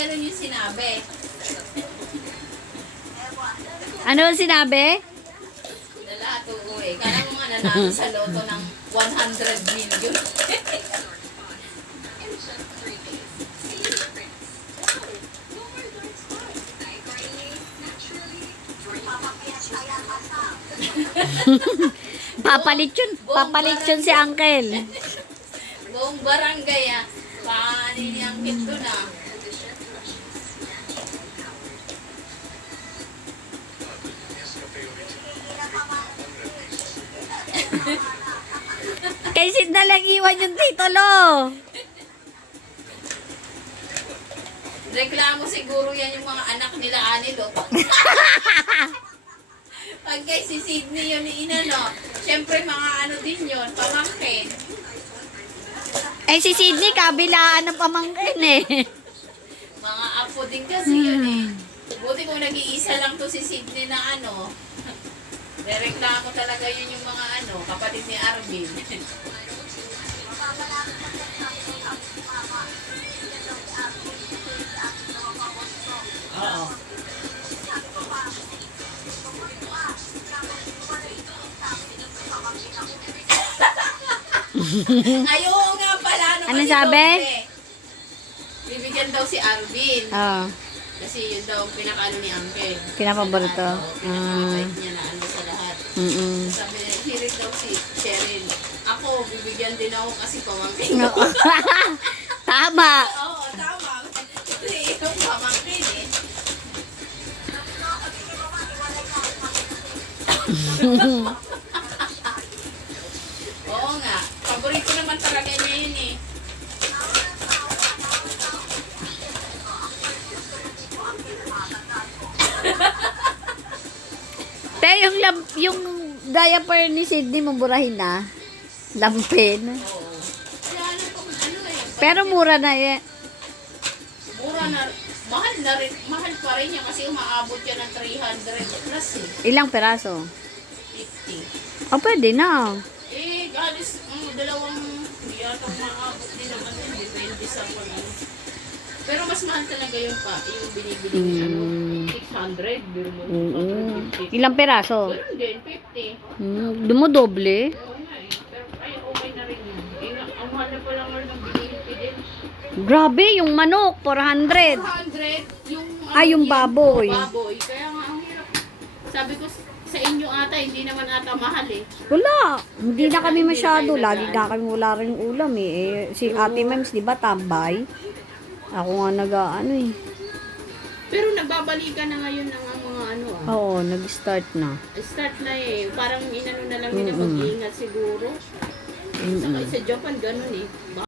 ganun yung sinabi. Ano ang sinabi? Na lahat uuwi. Kala mo nga nanalo sa loto ng 100 million. Papalit yun si Uncle. Buong barangay paano niyang pinto na. Kay Sid na lang iwan yung titulo. Reklamo siguro yan yung mga anak nila Anilo. Pag kay si Sydney yun inano, syempre mga ano din yun, pamangkin. Eh si Sydney, kabilaan ng pamangkin eh. Mga apo din kasi yun eh. Buti kung nag-iisa lang to si Sydney na ano, reklamo talaga yun yung mga ano, kapatid ni Arvin. Oo. Ayaw nga pala. Ano sabi? Bibigyan daw si Arvin. Oo. Kasi yun daw ang pinakaano ni Uncle. Pinapaborito. Pinakamabait niya na ano sa lahat. Sabi niya, hirit daw si Cheryl. Ako, bibigyan din ako kasi pamangkin ko. Tama. Oo, tama. Kasi ikaw pamangkin eh. Oo nga. Paborito naman talaga niya yun eh. Pero yung diaper ni Sydney maburahin na. Lampin. Oo. Kaya ano eh. Pero mura na eh. Mura na. Mahal pa rin niya kasi umaabot yan ng 300 plus eh. Ilang peraso? 50. Oh, pwede na. Eh, galis, dalawang, hindi yata umaabot din naman yun. Depende sa pag ano. Pero mas mahal talaga yung binibili niya. 600, biro mo. 150. Ilang peraso? Pero din, 50. Dumodoble. Oo nga eh. Pero ay, okay na rin yun. Eh, ang mahal na pala nga ng binibili din. Grabe, yung manok, 400. 400, yung... Yung baboy. Baboy. Kaya nga, ang hirap. Sabi ko sa inyo ata, hindi naman ata mahal eh. Wala. Hindi na kami masyado. Lagi na kami wala rin ulam eh. Si Ate Mems, di ba, tambay? Ako nga nag-ano eh. Pero nagbabalikan na ngayon ng mga ano Oo, nag-start na. Start na eh. Parang inano na lang nila mag-iingat siguro. Sa Japan, ganun eh.